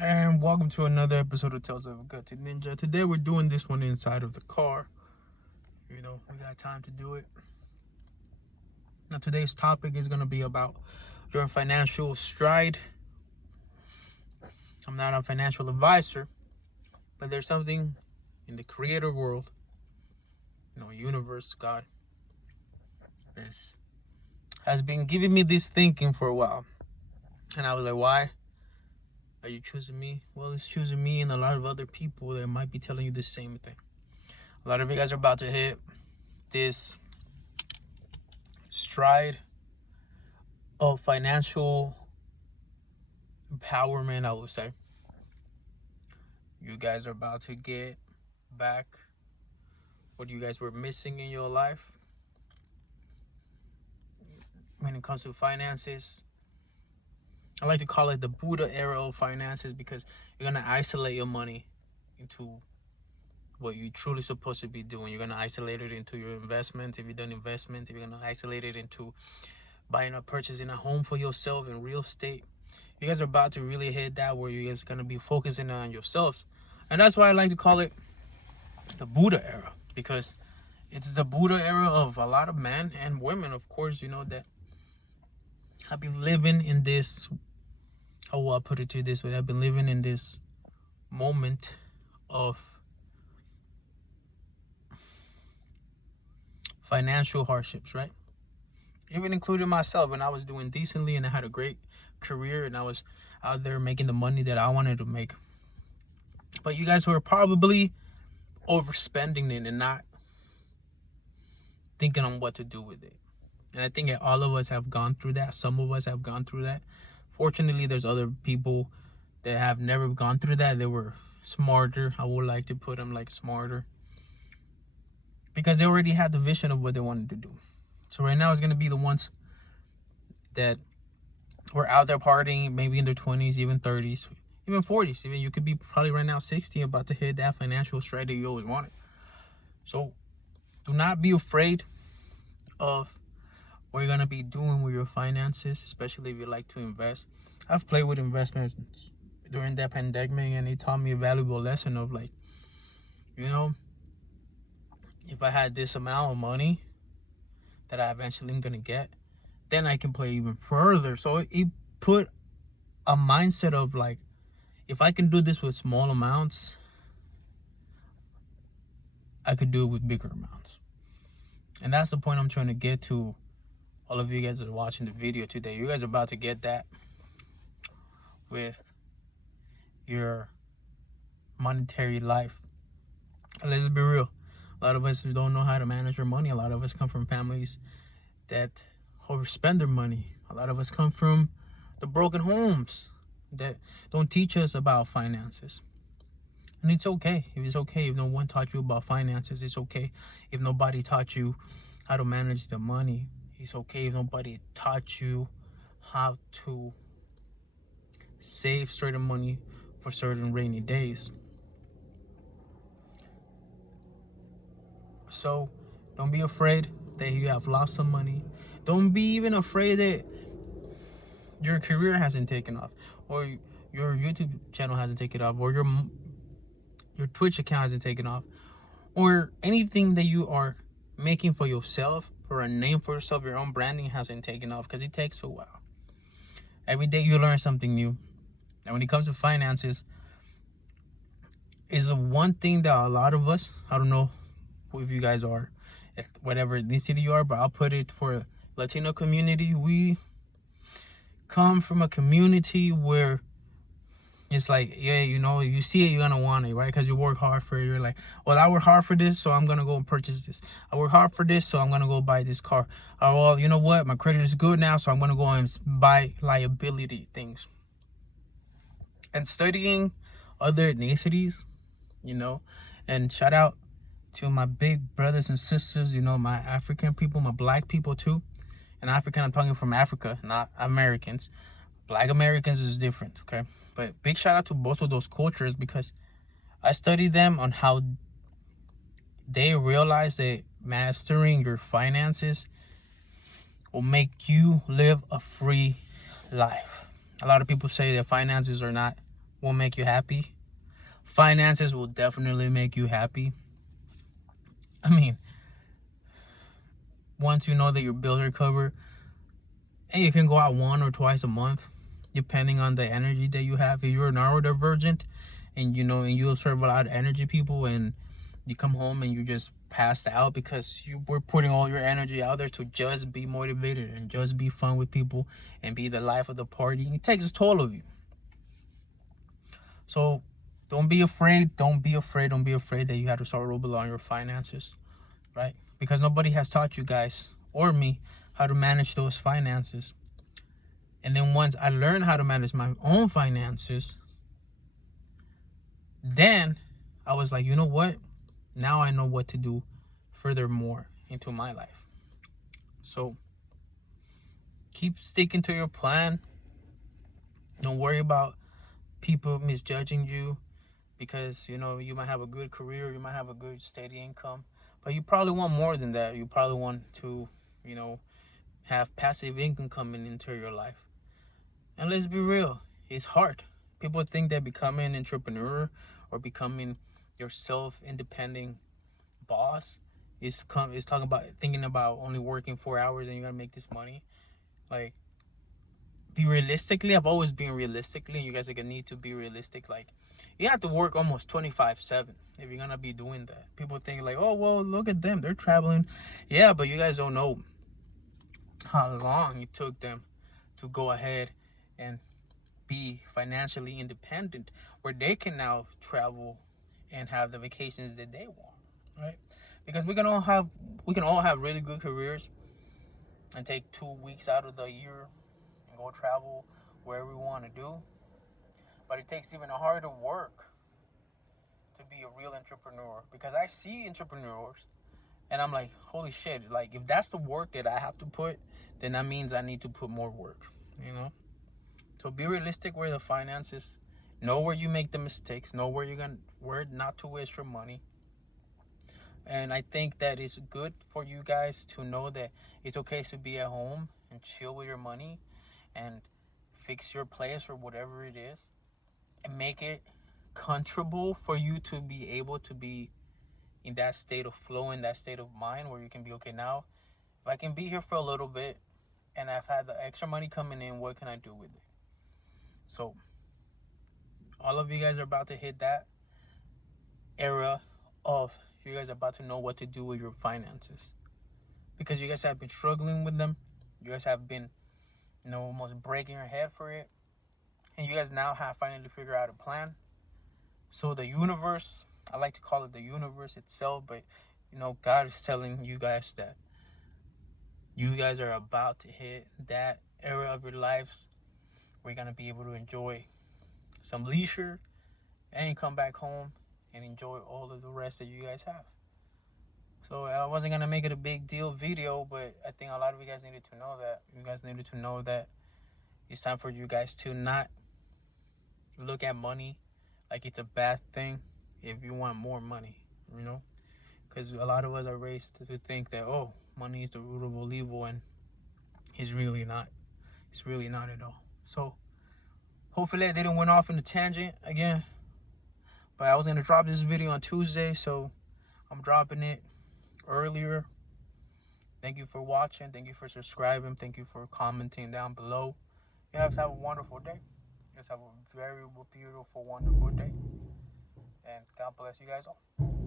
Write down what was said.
And welcome to another episode of Tales of a Gutsy Ninja. Today we're doing this one inside of the car. We got time to do it. Now today's topic is going to be about your financial stride. I'm not a financial advisor, but there's something in the creator world, universe, God, this has been giving me this thinking for a while. And I was like, why are you choosing me? Well, it's choosing me and a lot of other people that might be telling you the same thing. A lot of you guys are about to hit this stride of financial empowerment, I would say. You guys are about to get back what you guys were missing in your life when it comes to finances. I like to call it the Buddha era of finances because you're going to isolate your money into what you're truly supposed to be doing. You're going to isolate it into your investments. If you've done investments, you're going to isolate it into buying or purchasing a home for yourself in real estate. You guys are about to really hit that where you guys are going to be focusing on yourselves. And that's why I like to call it the Buddha era, because it's the Buddha era of a lot of men and women, of course, that have been living in this, how will I put it to you this way? I've been living in this moment of financial hardships, right? Even including myself, when I was doing decently and I had a great career and I was out there making the money that I wanted to make. But you guys were probably overspending it and not thinking on what to do with it. And I think that all of us have gone through that. Some of us have gone through that. Fortunately, there's other people that have never gone through that. They were smarter. I would like to put them like smarter, because they already had the vision of what they wanted to do. So right now it's going to be the ones that were out there partying, maybe in their 20s, even 30s, even 40s. Even you could be probably right now 60, about to hit that financial stride that you always wanted. So do not be afraid of what you're going to be doing with your finances, especially if you like to invest. I've played with investments during that pandemic, and it taught me a valuable lesson of like, if I had this amount of money that I eventually am going to get, then I can play even further. So it put a mindset of like, if I can do this with small amounts, I could do it with bigger amounts. And that's the point I'm trying to get to all of you guys that are watching the video today. You guys are about to get that with your monetary life. Let's be real. A lot of us don't know how to manage our money. A lot of us come from families that overspend their money. A lot of us come from the broken homes that don't teach us about finances. And it's okay. It's okay if no one taught you about finances. It's okay if nobody taught you how to manage the money. It's okay if nobody taught you how to save certain money for certain rainy days. So don't be afraid that you have lost some money. Don't be even afraid that your career hasn't taken off, or your YouTube channel hasn't taken off, or your Twitch account hasn't taken off, or anything that you are making for yourself, or a name for yourself, your own branding hasn't taken off, because it takes a while. Every day you learn something new. And when it comes to finances, is the one thing that a lot of us, I don't know if you guys are, whatever ethnicity you are, but I'll put it for Latino community. We come from a community where it's like, yeah, you see it, you're gonna want it, right? Because you work hard for it. You're like, well, I work hard for this, so I'm gonna go and purchase this. I work hard for this, so I'm gonna go buy this car. Or, well, you know what, my credit is good now, so I'm gonna go and buy liability things. And studying other ethnicities, and shout out to my big brothers and sisters, my African people, my black people too. And African, I'm talking from Africa, not Americans. Black Americans is different, okay? But big shout out to both of those cultures, because I studied them on how they realize that mastering your finances will make you live a free life. A lot of people say that finances are not will make you happy. Finances will definitely make you happy. I mean, once you know that your bills are covered, and you can go out one or twice a month, depending on the energy that you have. If you're neurodivergent, and and you observe a lot of energy people, and you come home and you just passed out because you were putting all your energy out there to just be motivated and just be fun with people and be the life of the party. It takes a toll of you. So don't be afraid. Don't be afraid. Don't be afraid that you have to start rolling on your finances, right? Because nobody has taught you guys or me how to manage those finances. And then once I learned how to manage my own finances, then I was like, you know what? Now I know what to do furthermore into my life. So keep sticking to your plan. Don't worry about people misjudging you because you might have a good career, you might have a good steady income, but you probably want more than that. You probably want to, you know, have passive income coming into your life. And let's be real, it's hard. People think that becoming an entrepreneur or becoming your self-independent boss is talking about thinking about only working 4 hours and you're gonna make this money. Like, be realistically, I've always been realistically. You guys are gonna need to be realistic. Like, you have to work almost 25/7 if you're gonna be doing that. People think like, oh well, look at them, they're traveling. Yeah, but you guys don't know how long it took them to go ahead and be financially independent, where they can now travel and have the vacations that they want, right? Because we can all have really good careers and take 2 weeks out of the year and go travel wherever we want to do. But it takes even harder work to be a real entrepreneur, because I see entrepreneurs and I'm like, holy shit, like if that's the work that I have to put, then that means I need to put more work, you know? So be realistic with the finances. Know where you make the mistakes. Know where not to waste your money. And I think that it's good for you guys to know that it's okay to be at home and chill with your money and fix your place or whatever it is, and make it comfortable for you to be able to be in that state of flow, in that state of mind where you can be okay. Now if I can be here for a little bit and I've had the extra money coming in, what can I do with it? So all of you guys are about to hit that era of you guys are about to know what to do with your finances, because you guys have been struggling with them. You guys have been almost breaking your head for it, and you guys now have finally figured out a plan. So the universe, I like to call it the universe itself, but God is telling you guys that you guys are about to hit that era of your lives where you're going to be able to enjoy some leisure and come back home and enjoy all of the rest that you guys have. So I wasn't going to make it a big deal video, but I think a lot of you guys needed to know that. You guys needed to know that it's time for you guys to not look at money like it's a bad thing if you want more money, because a lot of us are raised to think that, oh, money is the root of all evil, and it's really not. It's really not at all. So hopefully I didn't went off in a tangent again, but I was gonna drop this video on Tuesday, so I'm dropping it earlier. Thank you for watching. Thank you for subscribing. Thank you for commenting down below. You guys have a wonderful day. You guys have a very beautiful, wonderful day. And God bless you guys all.